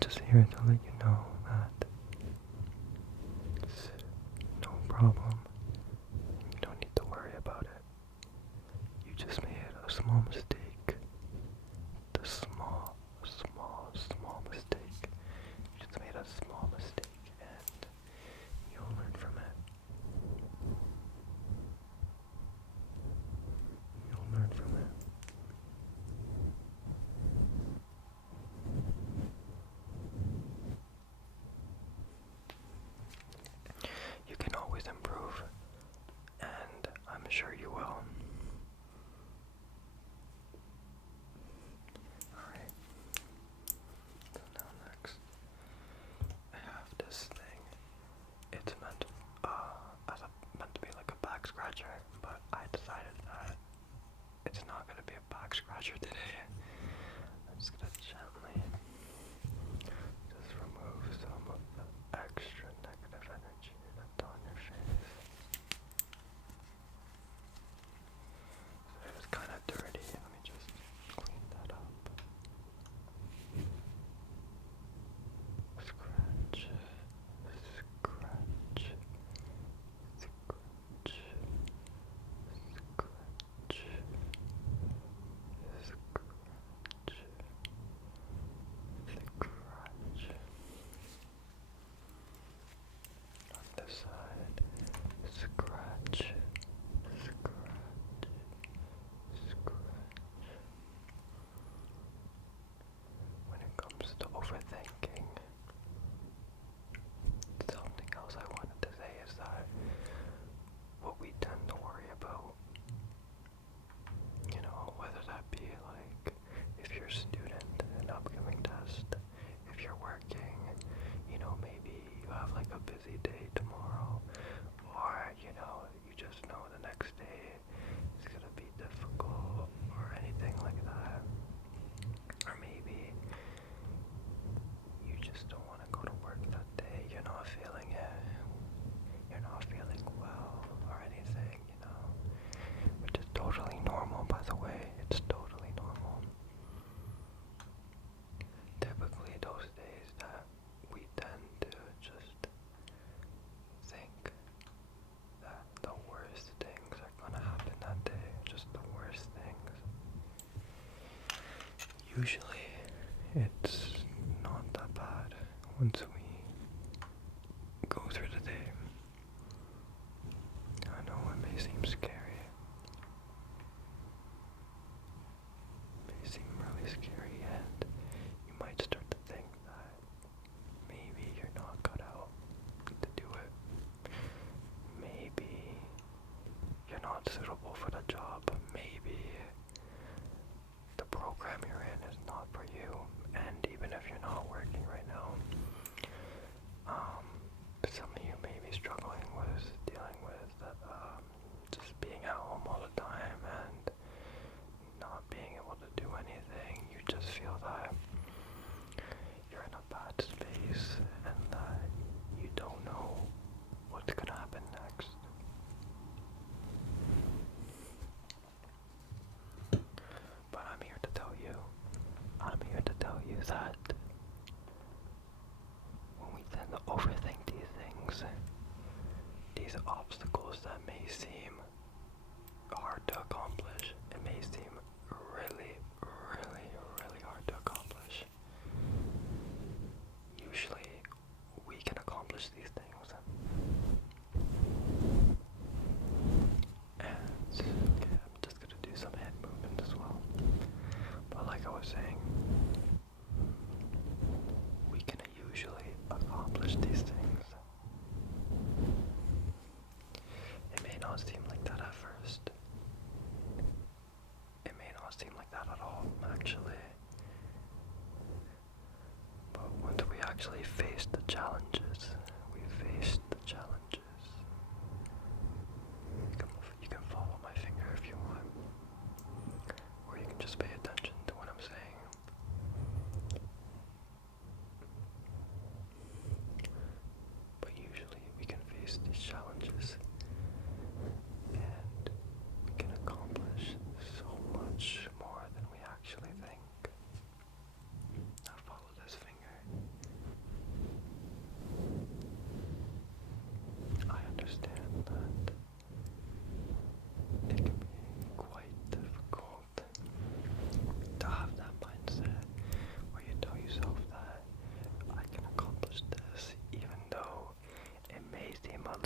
just here to let you know that it's no problem. You don't need to worry about it. You just made a small mistake. The small mistake. You just made a small mistake and you'll learn from it. You'll learn from it. You can always improve, and I'm sure you will. Alright, so now next, I have this thing. It's meant to be like a back scratcher, but I decided that it's not going to be a back scratcher today. I'm just going to gently just remove some of the extra negative energy that's on your face. So it was kind of dirty. Let me just clean that up. Scratch, scratch, scratch, scratch, scratch, scratch. On this side, scratch, scratch, scratch. When it comes to overthinking, something else I wanted to say is that what we tend to worry about, whether that be like if you're a student, an upcoming test, if you're working, maybe you have like a busy day tomorrow, or you just know the next day is gonna be difficult, or anything like that, or maybe you just don't want to go to work that day, you're not feeling it, you're not feeling well, or anything, which is totally normal, by the way. It's totally normal. Typically those days that we tend to just think that the worst things are gonna happen that day, just the worst things. Usually it's not that bad once we go through the day. I know it may seem scary. It may seem really scary, and you might start to think that maybe you're not cut out to do it. Maybe you're not suitable for the job. Maybe the program you're in is not for you. And even if you're not working right now, some of you may be struggling with dealing with just being at home all the time and not being able to do anything. You just feel that you're in a bad space and that you don't know what's gonna happen next. But I'm here to tell you that when we tend to overthink these things, these obstacles that may seem hard to accomplish, it may seem really, really, really hard to accomplish. Usually we can accomplish these things. And okay, I'm just gonna do some head movement as well. But like I was saying, we can usually accomplish these things. It may not seem like that at first.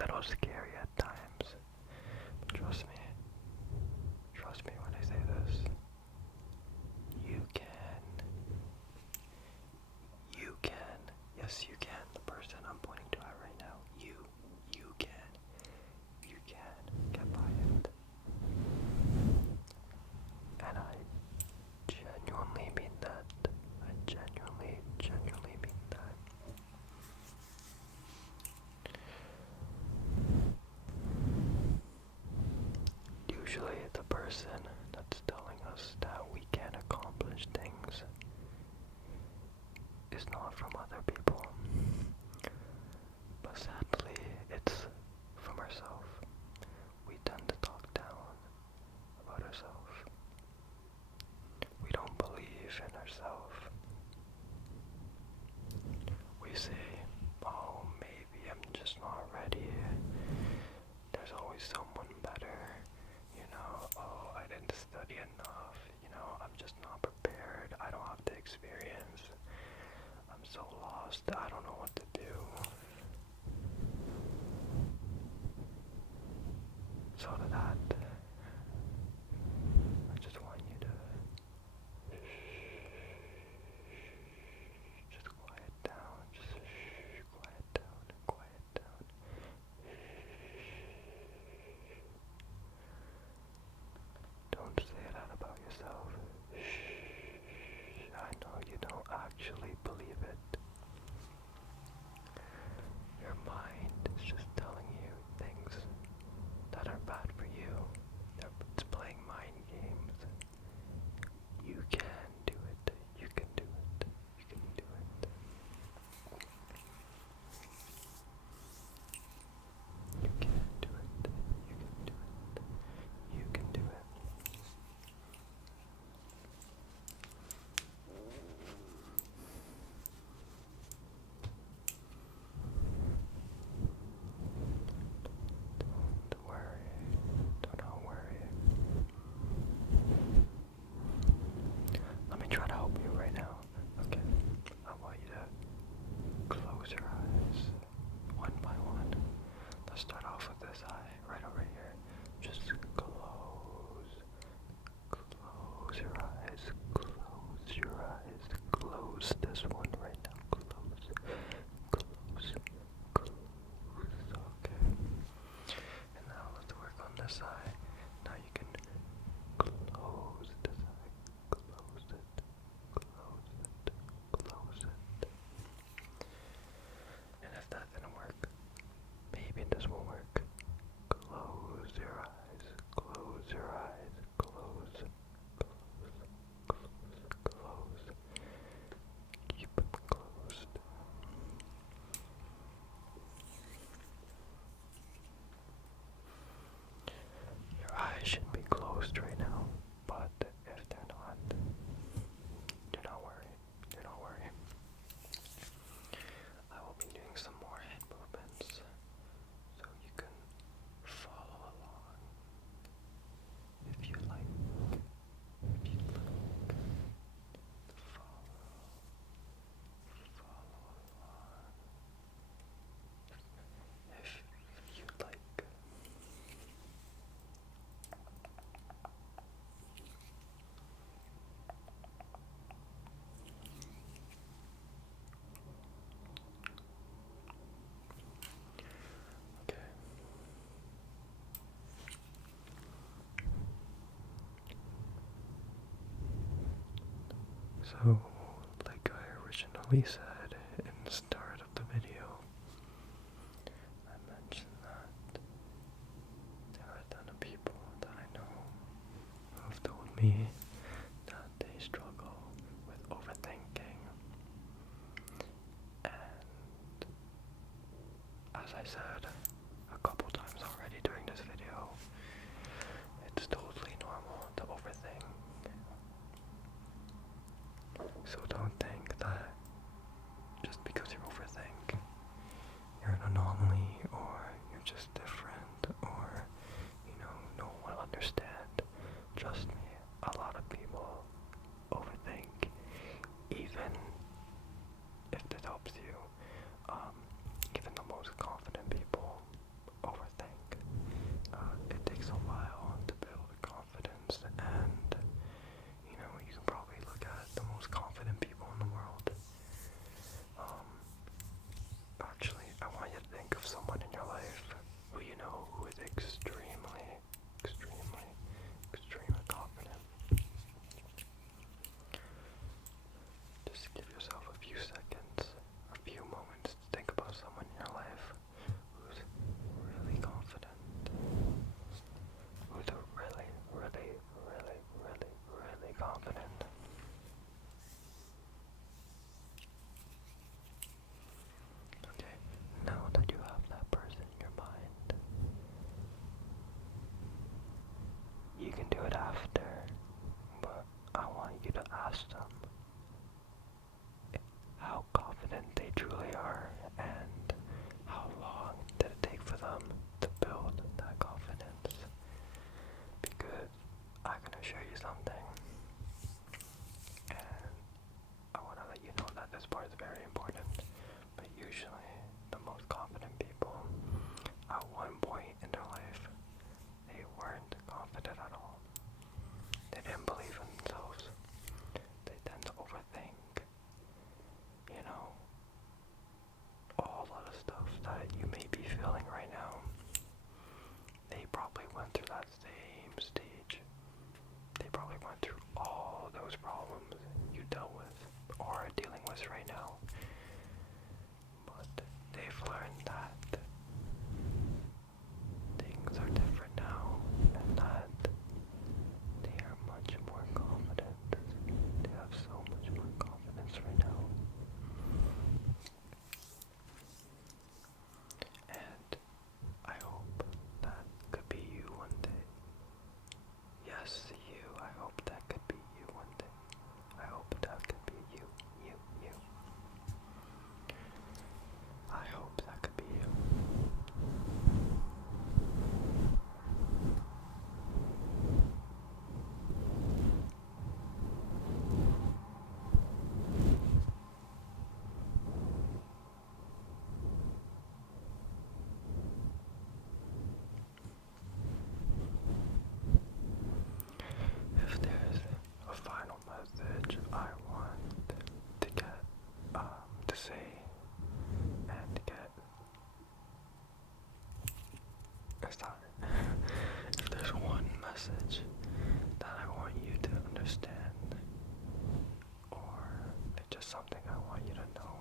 little scary at times. But trust me when I say this. You can, yes you can, the person I'm pointing to at right now, you can get by it. And I genuinely mean that. I genuinely mean that. Usually the person that's telling us that we can't accomplish things is not from other people, but sadly it's from ourselves. We tend to talk down about ourselves. We don't believe in ourselves. We say, oh, maybe I'm just not ready. There's always someone better. Oh, I didn't study enough. I'm just not prepared. I don't have the experience. I'm so lost. I don't know what to do. So to that, I just want you to just quiet down. Just quiet down. Quiet down. Don't say that about yourself. I know you don't actually believe it. Your mind is just telling you things that are bad for you. It's playing mind games. You can do it. You can do it. You can do it. You can do it. You can do it. You can do it. Don't worry. Do not worry. Let me try to help you right now. Okay. I want you to close your eyes one by one. Let's start off with this eye right over here. Just close your eyes. Close your eyes. Close this one right now. Close. Okay. And now let's work on this eye. Now you can close this eye. Close it. Close it. And if that didn't work, maybe this will work. Close your eyes. Close your eyes. Close. Keep them closed. Your eyes should be closed right now, but if they're not, do not worry. Do not worry. I will be doing some more hand movements so you can follow along if you like. If you'd like to follow along. If you'd like. Okay. So, like I originally said in the start of the video, I mentioned that there are a ton of people that I know who have told me that they struggle with overthinking. And as I said a couple times already during this video, it's totally normal to overthink. So don't think that just because you overthink, you're an anomaly, or you're just different, or, no one will understand. Trust me, a lot of people overthink, even if this helps you. Even the most confident people this right now, but they've learned that things are different now, and that they are much more confident. They have so much more confidence right now. And I hope that could be you one day. Yes, you. I hope that could be you one day. I hope that could be you. I hope that could be you. If there's a final message I want to get, to say, and to get, if there's one message that I want you to understand, or it's just something I want you to know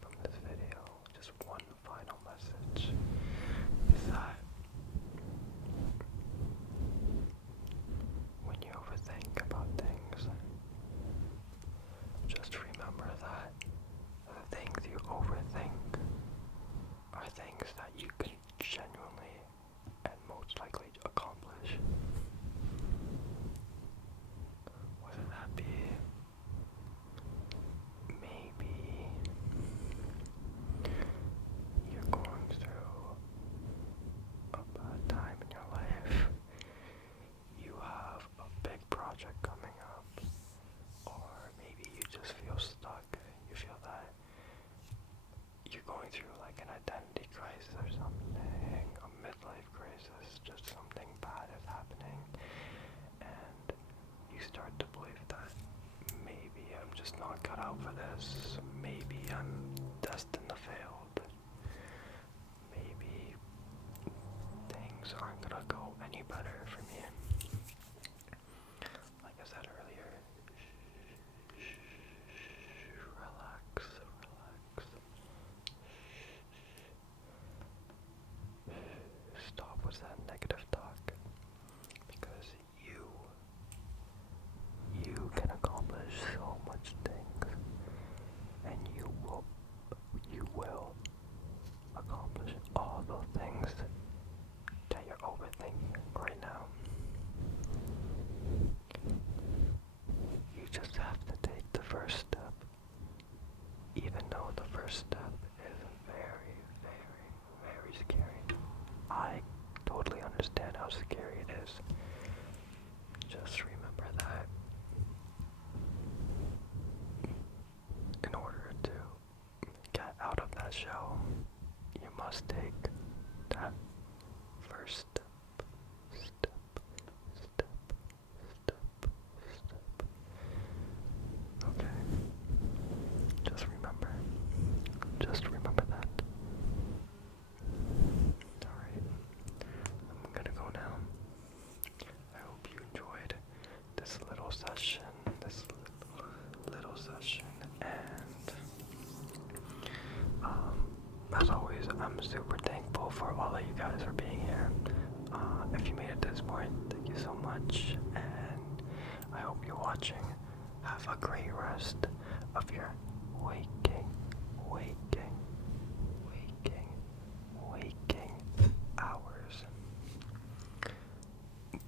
from this video, just one final message, is that when you overthink about things, just remember that the things you overthink are things that you can genuinely and most likely accomplish. Whether that be maybe you're going through a bad time in your life, you have a big project coming up, or maybe you just feel stuck. You feel that you're going through like an identity crisis or something, a midlife crisis, just something bad is happening, and you start to believe that maybe I'm just not cut out for this, maybe I'm destined to fail, maybe things aren't gonna go any better for me. Like I said earlier, relax. Stop with that negative talk, because you can accomplish so much things, and you will accomplish all those things that you're overthinking right now. You just have to take the first step, even though the first step is very, very, very scary. I totally understand how scary it is. Just remember that in order to get out of that shell, you must take that first step. Okay? Just remember that. Alright. I'm gonna go now. I hope you enjoyed this little session, and as always, I'm super thankful for all of you guys for being here. If you made it this point, thank you so much, and I hope you're watching. Have a great rest of your waking hours.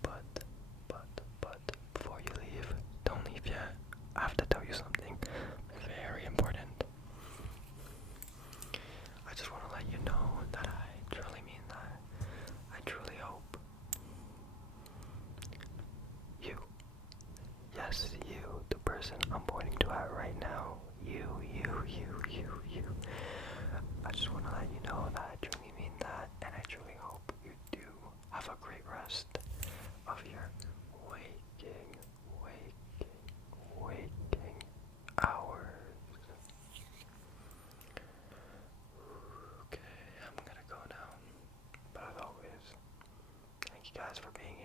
But before you leave, don't leave yet. I have to tell you something very important. I just want to let you know that I truly mean that. I truly hope you, yes, you, the person I'm pointing to at right now, you. I just want to let you know that I truly mean that, and I truly hope you do have a great rest of your waking hours. Okay, I'm gonna go now. But as always, thank you guys for being